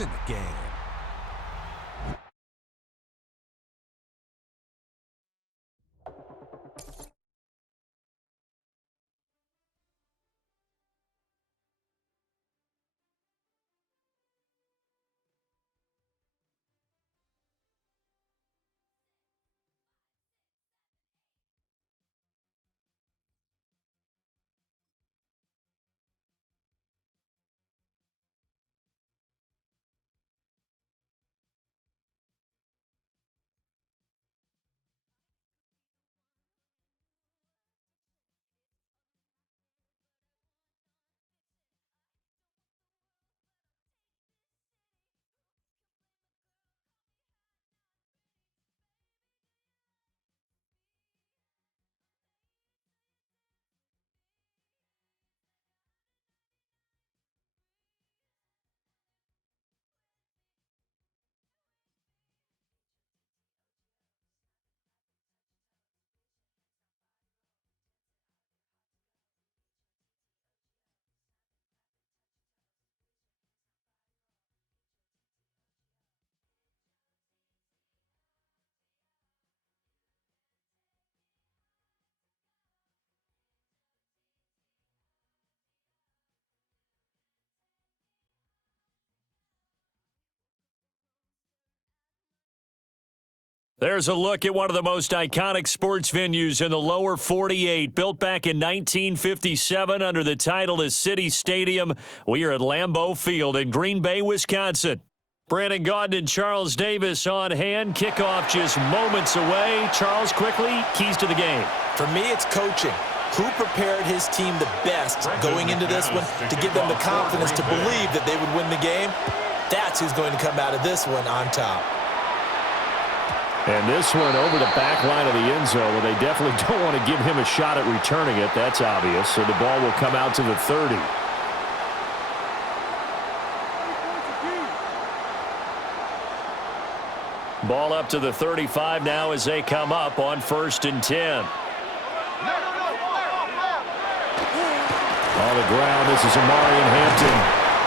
in the game. There's a look at one of the most iconic sports venues in the lower 48. Built back in 1957 under the title of City Stadium. We are at Lambeau Field in Green Bay, Wisconsin. Brandon Gaudin and Charles Davis on hand. Kickoff just moments away. Charles, quickly, keys to the game. For me, it's coaching. Who prepared his team the best going into this one to give them the confidence to believe that they would win the game? That's who's going to come out of this one on top. And this one over the back line of the end zone. Well, they definitely don't want to give him a shot at returning it. That's obvious. So the ball will come out to the 30. Ball up to the 35 now as they come up on 1st and 10. On the ground, this is Amari Hampton.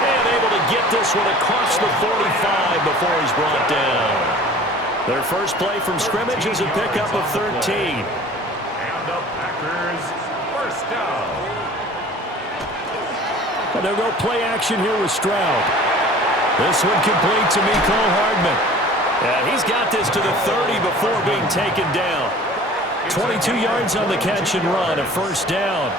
And able to get this one across the 45 before he's brought down. Their first play from scrimmage is a pickup of 13. And the Packers first down. And they'll go play action here with Stroud. This one complete to Mecole Hardman. And he's got this to the 30 before being taken down. 22 yards on the catch and run, a first down.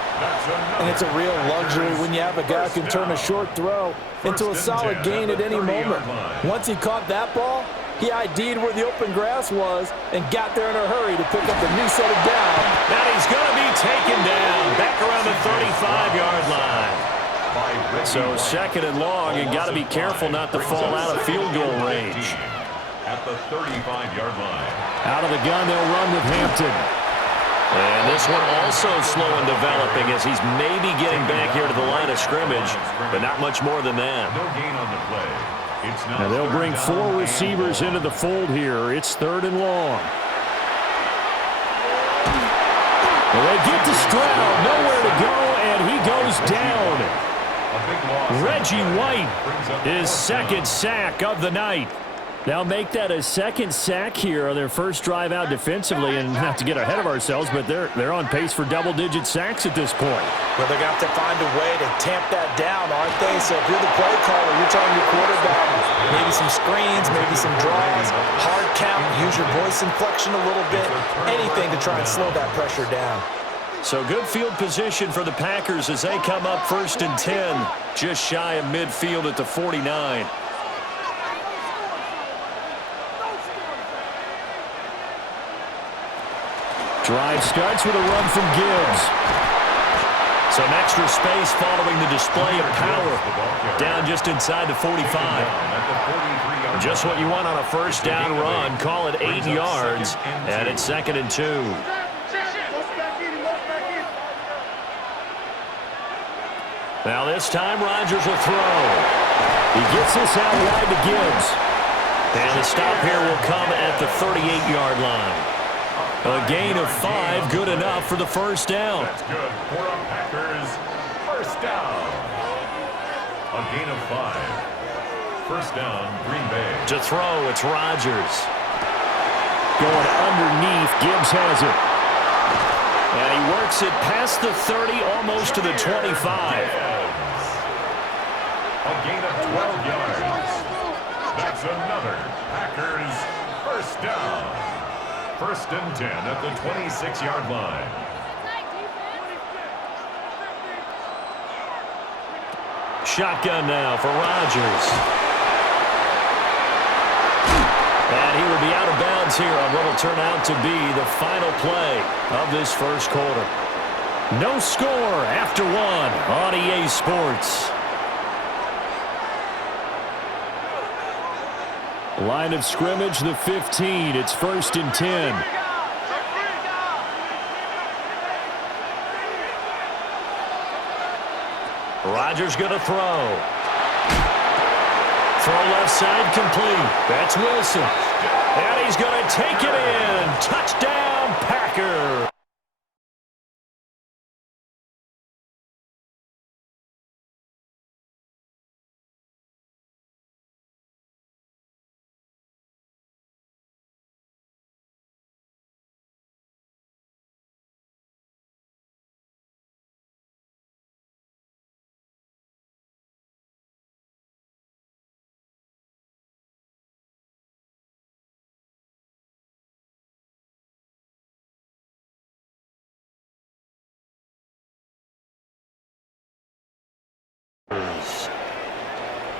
And it's a real luxury when you have a guy who can turn a short throw into a solid gain at any moment. Once he caught that ball, he ID'd where the open grass was and got there in a hurry to pick up the new set of down. And he's going to be taken down back around the 35-yard line. So 2nd and long, and got to be careful not to fall out of field goal range. At the 35-yard line. Out of the gun, they'll run with Hampton. And this one also slow in developing as he's maybe getting back here to the line of scrimmage, but not much more than that. No gain on the play. And they'll bring 4 receivers into the fold here. It's 3rd and long. Well, they get to Stroud, nowhere to go, and he goes down. Reggie White, his 2nd sack of the night. They'll make that a 2nd sack here on their first drive out defensively, and not to get ahead of ourselves, but they're on pace for double-digit sacks at this point. Well, they're going to have to find a way to tamp that down, aren't they? So if you're the play caller, you're telling your quarterback maybe some screens, maybe some draws, hard count, use your voice inflection a little bit, anything to try and slow that pressure down. So good field position for the Packers as they come up 1st and 10, just shy of midfield at the 49. Drive starts with a run from Gibbs. Some extra space following the display of power. Down just inside the 45. Just what you want on a first down run. Call it 8 yards, and it's 2nd and 2. Now this time Rodgers will throw. He gets this out wide to Gibbs. And the stop here will come at the 38-yard line. A gain of 5, good enough for the first down. That's good for a Packers first down. A gain of 5. First down, Green Bay. To throw, it's Rodgers. Going underneath, Gibbs has it. And he works it past the 30, almost to the 25. A gain of 12 yards. That's another Packers first down. First and 10 at the 26-yard line. Shotgun now for Rodgers. And he will be out of bounds here on what will turn out to be the final play of this first quarter. No score after one on EA Sports. Line of scrimmage, the 15. It's first and 10. Rodgers going to throw. Throw left side complete. That's Wilson. And he's going to take it in. Touchdown, Packer.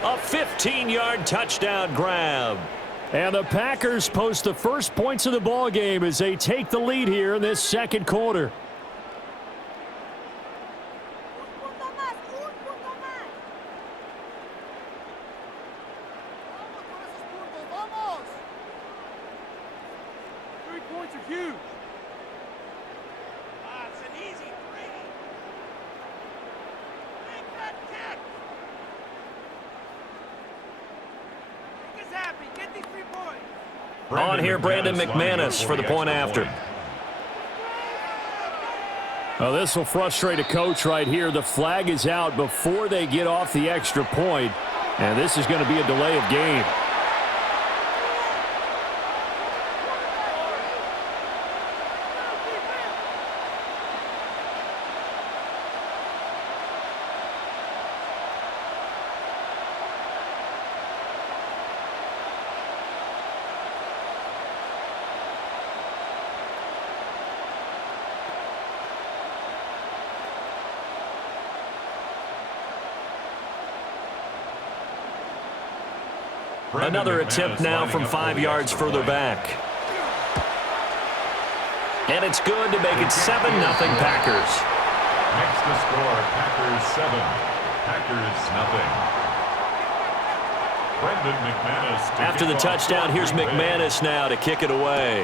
A 15-yard touchdown grab. And the Packers post the first points of the ball game as they take the lead here in this second quarter. On here, Brandon McManus for the point after. Oh, this will frustrate a coach right here. The flag is out before they get off the extra point, and this is going to be a delay of game. Another attempt now from 5 yards further back. And it's good to make it 7-0 Packers. Makes the score Packers 7, Packers nothing. Brandon McManus. After the touchdown, here's McManus now to kick it away.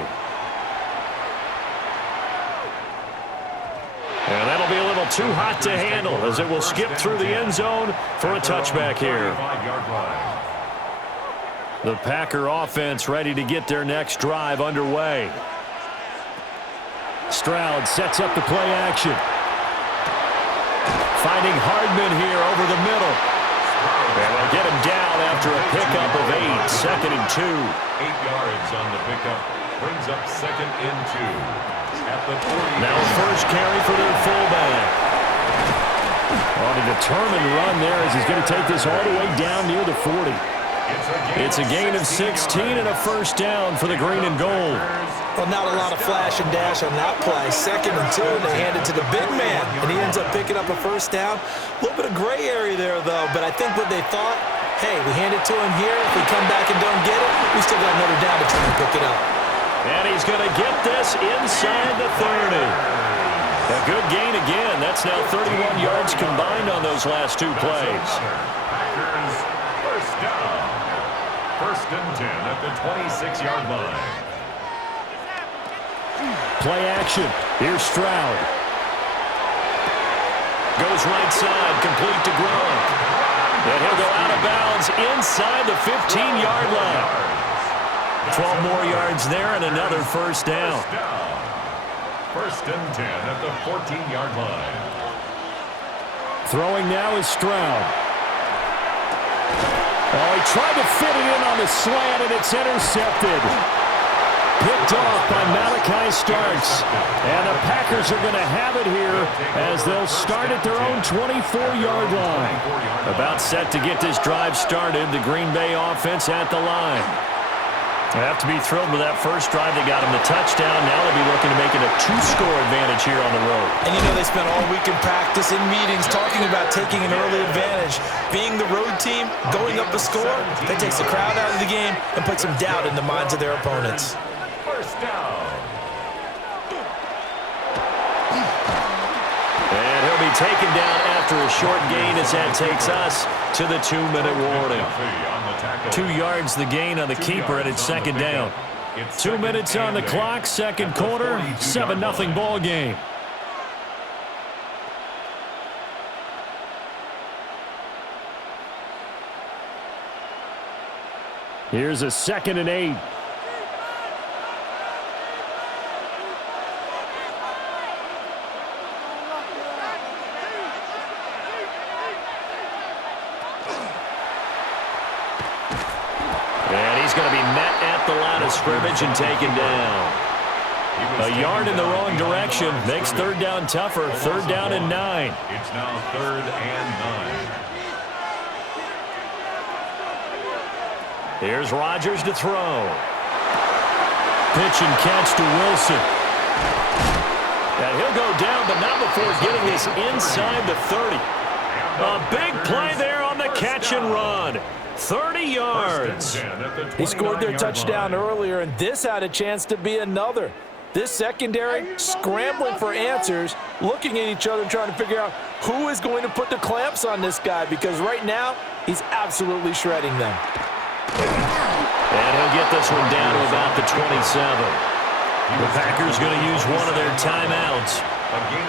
And that'll be a little too hot to handle as it will skip through the end zone for a touchback here. The Packer offense ready to get their next drive underway. Stroud sets up the play action. Finding Hardman here over the middle. And they'll get him down after a pickup of 8, second and 2. 8 yards on the pickup. Brings up second and 2. At the 40. Now first carry for their fullback. On a determined run there as he's going to take this all the way down near the 40. It's a gain of 16 and a first down for the green and gold. Well, not a lot of flash and dash on that play. Second and 2, and they hand it to the big man, and he ends up picking up a first down. A little bit of gray area there, though, but I think what they thought, hey, we hand it to him here. If we come back and don't get it, we still got another down to try and pick it up. And he's going to get this inside the 30. A good gain again. That's now 31 yards combined on those last 2 plays. Packers first down. First and 10 at the 26-yard line. Play action. Here's Stroud. Goes right side, complete to Gronk. And he'll go out of bounds inside the 15-yard line. 12 more yards there and another first down. First and 10 at the 14-yard line. Throwing now is Stroud. Oh, he tried to fit it in on the slant, and it's intercepted. Picked off by Malachi Starks. And the Packers are going to have it here as they'll start at their own 24-yard line. About set to get this drive started. The Green Bay offense at the line. They have to be thrilled with that first drive. They got him the touchdown. Now they'll be looking to make it a 2-score advantage here on the road. And you know they spent all week in practice, in meetings, talking about taking an early advantage. Being the road team, going up a score, that takes the crowd out of the game and puts some doubt in the minds of their opponents. First down. And he'll be taken down after a short gain as that takes us to the 2-minute warning. 2 yards the gain on the keeper, and it's second down. 2 minutes on the clock, second quarter, 7-0 ball game. Here's a 2nd and 8. And he's going to be met at the line of scrimmage and taken down. A yard in the wrong direction makes third down tougher. Third down and 9. It's now 3rd and 9. Here's Rodgers to throw. Pitch and catch to Wilson. And he'll go down, but not before getting this inside the 30. A big play there on the catch and run. 30 yards. He scored their touchdown earlier, and this had a chance to be another. This secondary scrambling for answers, looking at each other, trying to figure out who is going to put the clamps on this guy, because right now he's absolutely shredding them. And he'll get this one down to about the 27. The Packers going to use one of their timeouts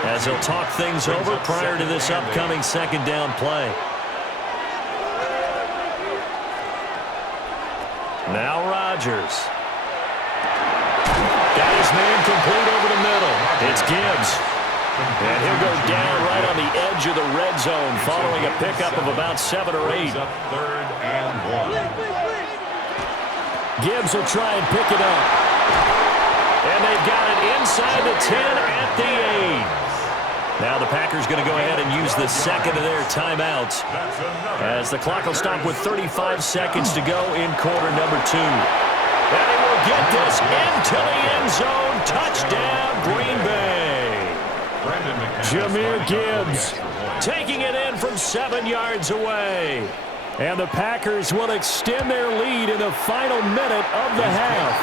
as they'll talk things over prior to this upcoming second down play. Now Rodgers. Got his man complete over the middle. It's Gibbs. And he'll go down right on the edge of the red zone following a pickup of about 7 or 8. 3rd and 1. Gibbs will try and pick it up. And they've got it inside the 10 at the 8. Now the Packers going to go ahead and use the second of their timeouts as the clock will stop with 35 seconds to go in quarter number 2. And he will get this into the end zone. Touchdown, Green Bay. Jahmyr Gibbs taking it in from 7 yards away. And the Packers will extend their lead in the final minute of the half.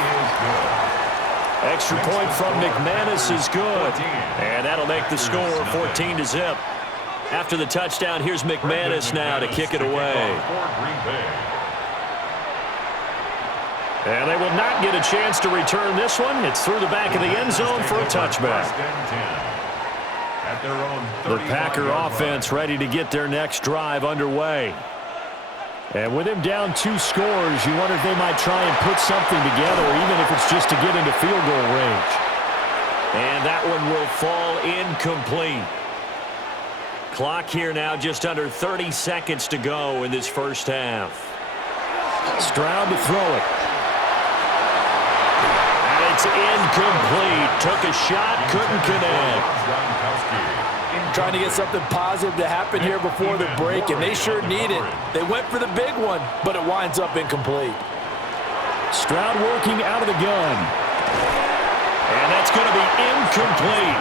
Extra point from McManus is good. And that'll make the score 14-0. After the touchdown, here's McManus now to kick it away. And they will not get a chance to return this one. It's through the back of the end zone for a touchback. The Packer offense ready to get their next drive underway. And with him down 2 scores, you wonder if they might try and put something together, even if it's just to get into field goal range. And that one will fall incomplete. Clock here now just under 30 seconds to go in this first half. Stroud to throw it. And it's incomplete. Took a shot, couldn't connect. Trying to get something positive to happen here before the break, and they sure need it. They went for the big one, but it winds up incomplete. Stroud working out of the gun. And that's going to be incomplete.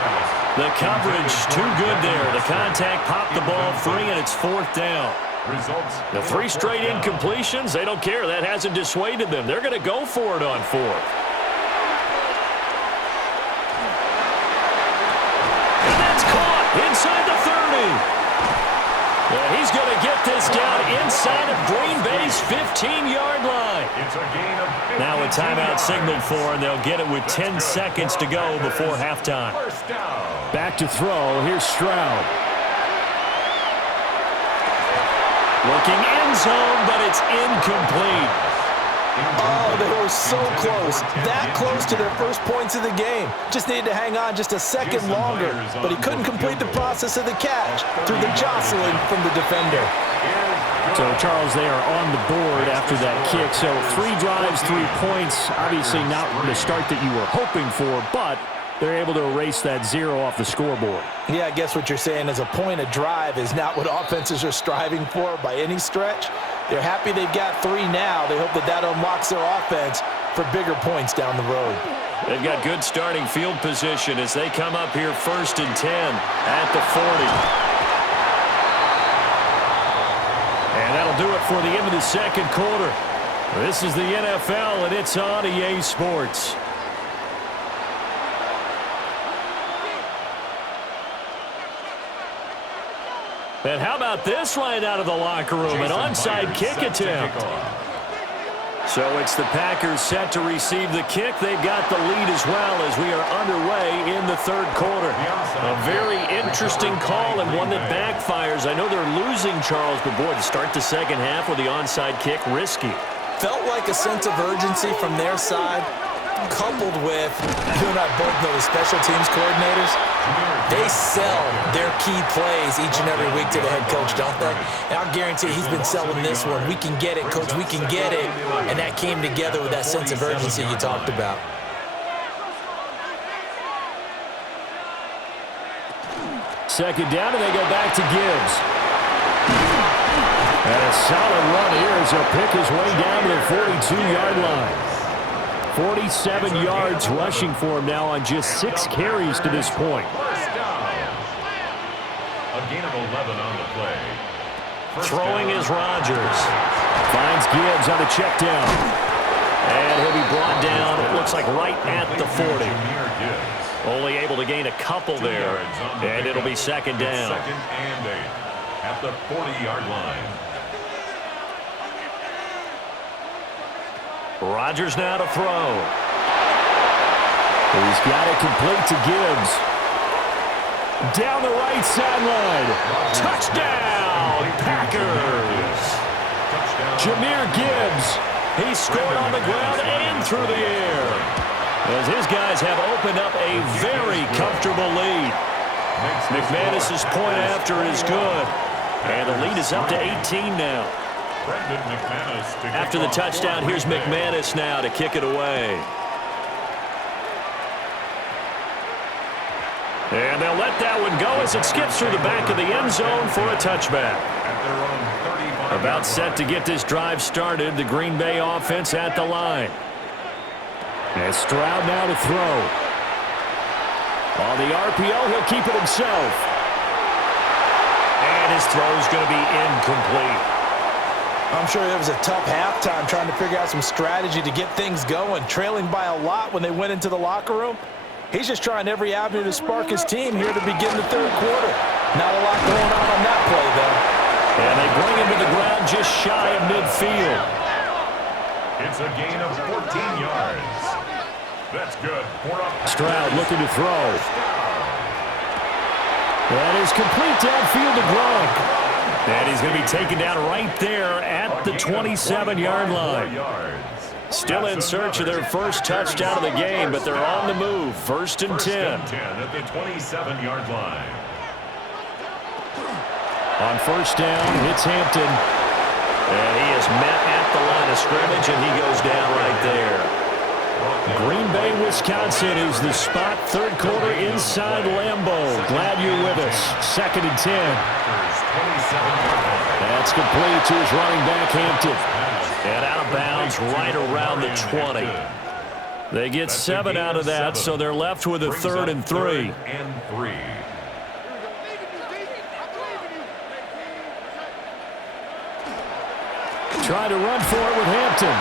The coverage too good there. The contact popped the ball free, and it's 4th down. The 3 straight incompletions, they don't care. That hasn't dissuaded them. They're going to go for it on 4th. Inside the 30. Yeah, he's going to get this down inside of Green Bay's 15-yard line. Now a timeout signaled for, and they'll get it with 10 seconds to go before halftime. Back to throw. Here's Stroud. Looking end zone, but it's incomplete. Oh, they were so close. That close to their first points of the game. Just needed to hang on just a second longer. But he couldn't complete the process of the catch through the jostling from the defender. So, Charles, they are on the board after that kick. So 3 drives, 3 points. Obviously not the start that you were hoping for, but they're able to erase that 0 off the scoreboard. Yeah, I guess what you're saying is a point a drive is not what offenses are striving for by any stretch. They're happy they've got 3 now. They hope that that unlocks their offense for bigger points down the road. They've got good starting field position as they come up here 1st and 10 at the 40. And that'll do it for the end of the second quarter. This is the NFL, and it's on EA Sports. And how about this right out of the locker room? An onside kick attempt. So it's the Packers set to receive the kick. They've got the lead as well as we are underway in the third quarter. A very interesting call and one that backfires. I know they're losing, Charles, but boy, to start the second half with the onside kick, risky. Felt like a sense of urgency from their side, coupled with, you and I both know the special teams coordinators, they sell their key plays each and every week to the head coach, don't they? And I'll guarantee he's been selling this one. We can get it, coach, we can get it. And that came together with that sense of urgency you talked about. Second down, and they go back to Gibbs. And a solid run here as he'll pick his way down to the 42-yard line. 47 yards rushing for him now on just 6 carries to this point. A gain of 11 on the play. Throwing is Rodgers. Finds Gibbs on the check down. And he'll be brought down, it looks like right at the 40. Only able to gain a couple there, and it'll be second down. Second and 8 at the 40-yard line. Rodgers now to throw. He's got it complete to Gibbs. Down the right sideline. Touchdown, Packers. Jahmyr Gibbs. He scored on the ground and through the air, as his guys have opened up a very comfortable lead. McManus's point after is good, and the lead is up to 18 now. After the touchdown, here's McManus now to kick it away. And they'll let that one go as it skips through the back of the end zone for a touchback. About set to get this drive started, the Green Bay offense at the line. And Stroud now to throw. On the RPO, he'll keep it himself. And his throw's going to be incomplete. I'm sure it was a tough halftime trying to figure out some strategy to get things going, trailing by a lot when they went into the locker room. He's just trying every avenue to spark his team here to begin the third quarter. Not a lot going on that play, though. And they bring him to the ground just shy of midfield. It's a gain of 14 yards. That's good. Stroud looking to throw. That is complete downfield to Gronk. And he's going to be taken down right there at the 27-yard line. Still in search of their first touchdown of the game, but they're on the move. First and 10. At the 27-yard line. On first down, it's Hampton. And he is met at the line of scrimmage, and he goes down right there. Green Bay, Wisconsin is the spot. Third quarter inside Lambeau. Glad you're with us. Second and 10. That's complete to his running back, Hampton. And out of bounds right around the 20. They get 7 out of that, so they're left with a 3rd and 3. Trying to run for it with Hampton.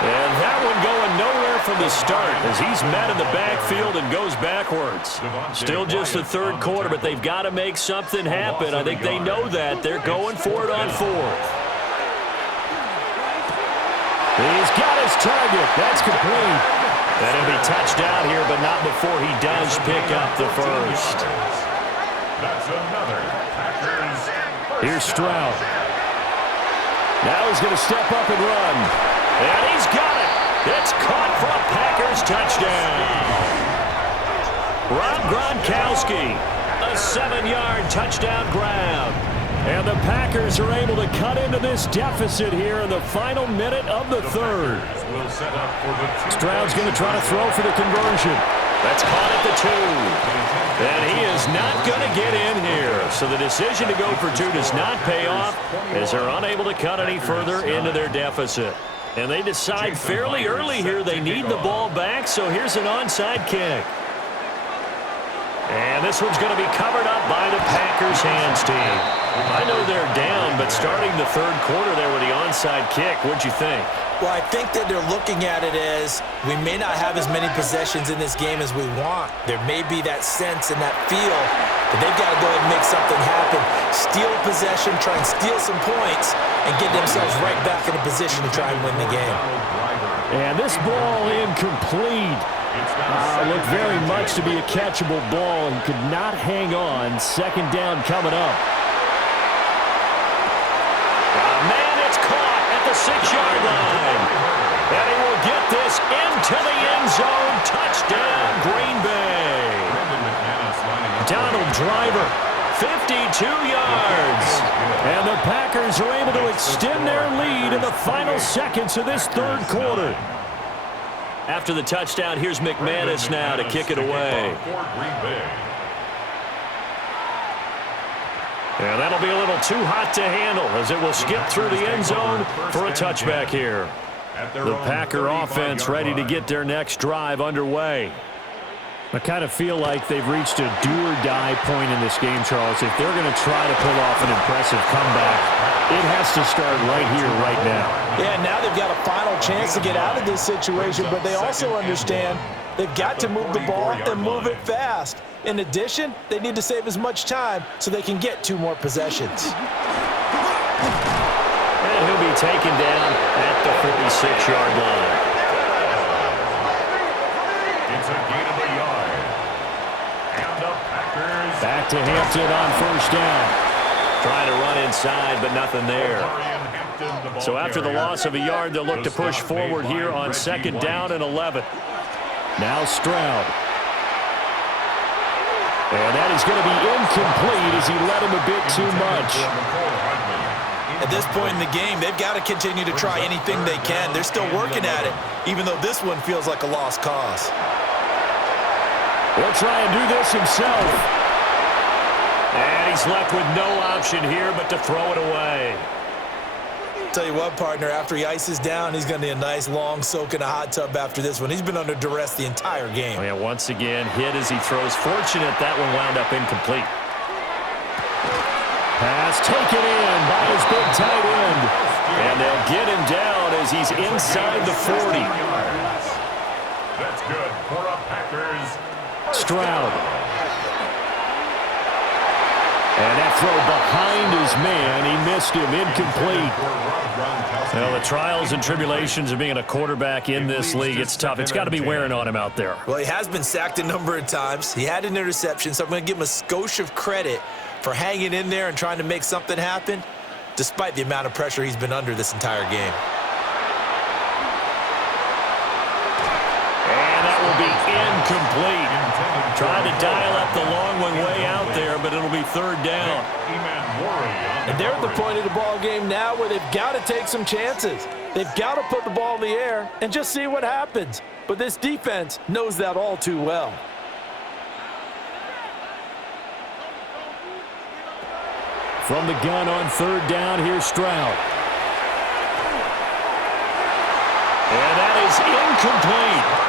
And that one going nowhere from the start as he's met in the backfield and goes backwards. Still just the third quarter, but they've got to make something happen. I think they know that. They're going for it on 4th. He's got his target. That's complete. And he'll be touched out here, but not before he does pick up the first. That's another Packers. Here's Stroud. Now he's going to step up and run. And he's got it. It's caught for a Packers touchdown. Rob Gronkowski, a 7-yard touchdown grab. And And the Packers are able to cut into this deficit here in the final minute of the third. Stroud's going to try to throw for the conversion. That's caught at the 2. And he is not going to get in here. So the decision to go for 2 does not pay off as they're unable to cut any further into their deficit. And they decide fairly early here they need the ball back, so here's an onside kick. And this one's going to be covered up by the Packers hands team. I know they're down, but starting the third quarter there with the onside kick, what'd you think? Well, I think that they're looking at it as we may not have as many possessions in this game as we want. There may be that sense and that feel that they've got to go ahead and make something happen. Steal possession, try and steal some points, and get themselves right back in a position to try and win the game. And this ball incomplete. Looked very much to be a catchable ball. He could not hang on. Second down coming up. Man, it's caught at the 6-yard line. And he will get this into the end zone. Touchdown, Green Bay. Donald Driver, 52 yards. And the Packers are able to extend their lead in the final seconds of this third quarter. After the touchdown, here's McManus now to kick it away. And that'll be a little too hot to handle as it will skip through the end zone for a touchback here. The Packer offense ready to get their next drive underway. I kind of feel like they've reached a do-or-die point in this game, Charles. If they're going to try to pull off an impressive comeback, it has to start right here, right now. Yeah, now they've got a final chance to get out of this situation, but they also understand they've got to move the ball and move it fast. In addition, they need to save as much time so they can get 2 more possessions. And he'll be taken down at the 46-yard line. It's a gain of a yard. And the Packers back to Hampton on first down. Trying to run inside, but nothing there. So after the loss of a yard, they'll look to push forward here on second down and 11. Now Stroud. And that is going to be incomplete as he led him a bit too much. At this point in the game, they've got to continue to try anything they can. They're still working at it, even though this one feels like a lost cause. He'll try and do this himself. And he's left with no option here but to throw it away. Tell you what, partner, after he ices down, he's going to need a nice long soak in a hot tub after this one. He's been under duress the entire game. Oh, yeah, once again, hit as he throws. Fortunate that one wound up incomplete. Pass taken in by his big tight end. And they'll get him down as he's inside the 40. That's good for a Packers. Stroud. And that throw behind his man. He missed him. Incomplete. Well, the trials and tribulations of being a quarterback in this league, it's tough. It's got to be wearing on him out there. Well, he has been sacked a number of times. He had an interception, so I'm going to give him a skosh of credit for hanging in there and trying to make something happen, despite the amount of pressure he's been under this entire game. And that will be incomplete. Trying to dial up the long one way out there, but it'll be third down. And they're at the point of the ball game now where they've got to take some chances. They've got to put the ball in the air and just see what happens. But this defense knows that all too well. From the gun on third down, here's Stroud. And that is incomplete.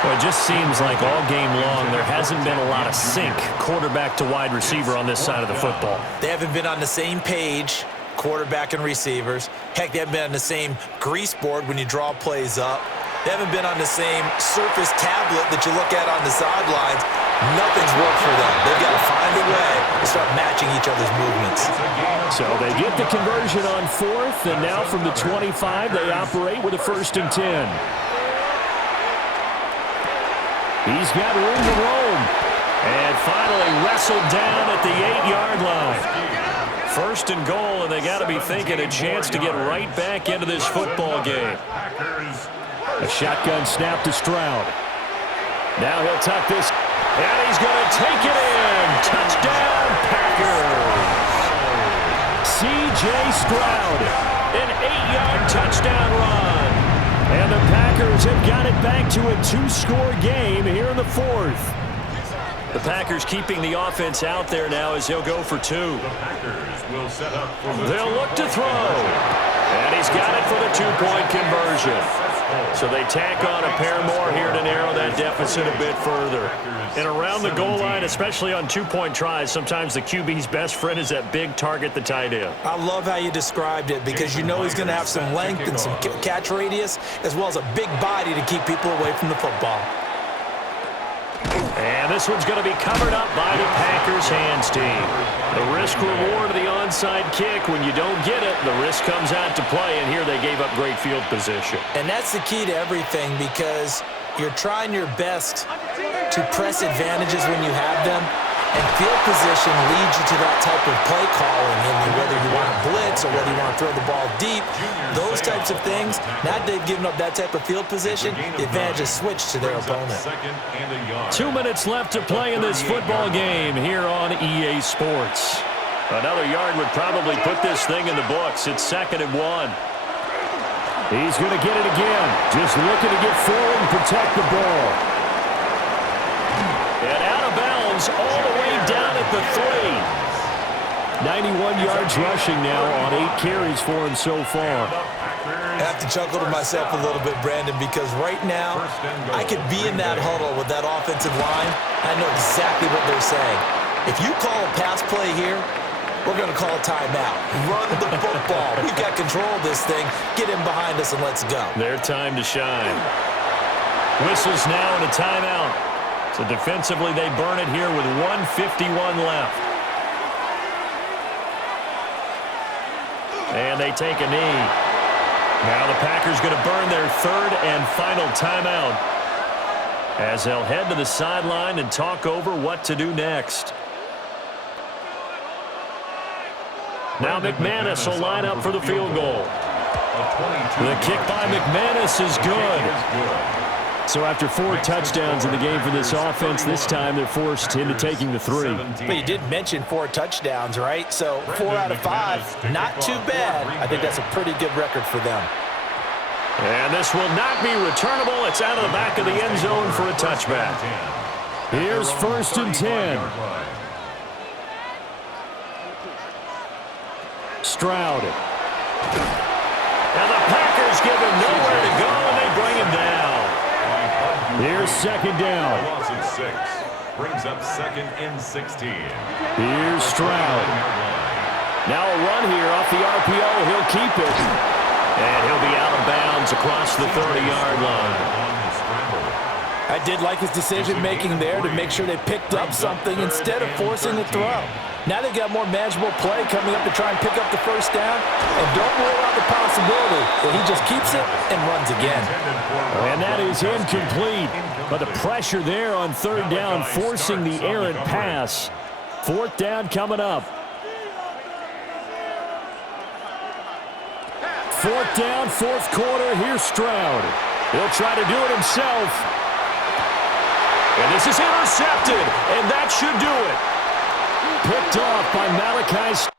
Well, it just seems like all game long there hasn't been a lot of sync quarterback to wide receiver on this side of the football. They haven't been on the same page, quarterback and receivers. Heck, they haven't been on the same grease board when you draw plays up. They haven't been on the same surface tablet that you look at on the sidelines. Nothing's worked for them. They've got to find a way to start matching each other's movements. So they get the conversion on fourth, and now from the 25, they operate with a 1st and 10. He's got room to roam. And finally wrestled down at the 8-yard line. 1st and goal, and they got to be thinking a chance to get right back into this football game. A shotgun snap to Stroud. Now he'll tuck this, and he's going to take it in. Touchdown, Packers. C.J. Stroud. An 8-yard touchdown run. And the Packers have got it back to a 2-score game here in the fourth. The Packers keeping the offense out there now as he'll go for 2. The Packers will set up for the They'll look to throw. And he's got it for the 2-point conversion. So they tack on a pair more here to narrow that deficit a bit further. And around the goal line, especially on 2-point tries, sometimes the QB's best friend is that big target, the tight end. I love how you described it because you know he's going to have some length and some catch radius as well as a big body to keep people away from the football. And this one's going to be covered up by the Packers hands team. The risk-reward of the onside kick, when you don't get it, the risk comes out to play, and here they gave up great field position. And that's the key to everything because you're trying your best to press advantages when you have them, and field position leads you to that type of play calling, and whether you want to blitz or whether you want to throw the ball deep, those types of things. Now that they've given up that type of field position, the advantage is switched to their opponent. 2 minutes left to play in this football game here on EA Sports. Another yard would probably put this thing in the books. It's 2nd and 1. He's going to get it again. Just looking to get forward and protect the ball. And out of bounds all the way down at the 3. 91 yards rushing now on 8 carries for him so far. I have to chuckle to myself a little bit, Brandon, because right now I could be in that huddle with that offensive line. I know exactly what they're saying. If you call a pass play here, we're going to call a timeout. Run the football. We've got control of this thing. Get in behind us and let's go. Their time to shine. Whistles now and a timeout. So defensively they burn it here with 1:51 left. And they take a knee. Now the Packers going to burn their 3rd and final timeout as they'll head to the sideline and talk over what to do next. Now McManus will line up for the field goal. The kick by McManus is good. So after 4 touchdowns in the game for this offense, this time they're forced into taking the 3. But you did mention 4 touchdowns, right? So 4 out of 5, not too bad. I think that's a pretty good record for them. And this will not be returnable. It's out of the back of the end zone for a touchback. Here's 1st and 10. Stroud. Now the Packers give him nowhere to go, and they bring him down. Here's 2nd down. Loss of 6 brings up 2nd and 16. Here's Stroud. Now a run here off the RPO. He'll keep it. And he'll be out of bounds across the 30-yard line. I did like his decision-making there to make sure they picked up something instead of forcing the throw. Now they've got more manageable play coming up to try and pick up the 1st down. And don't rule out the possibility that he just keeps it and runs again. And that is incomplete. But the pressure there on 3rd down, forcing the errant pass. 4th down coming up. 4th down, 4th quarter. Here's Stroud. He'll try to do it himself. And this is intercepted, and that should do it. Picked off by Malachi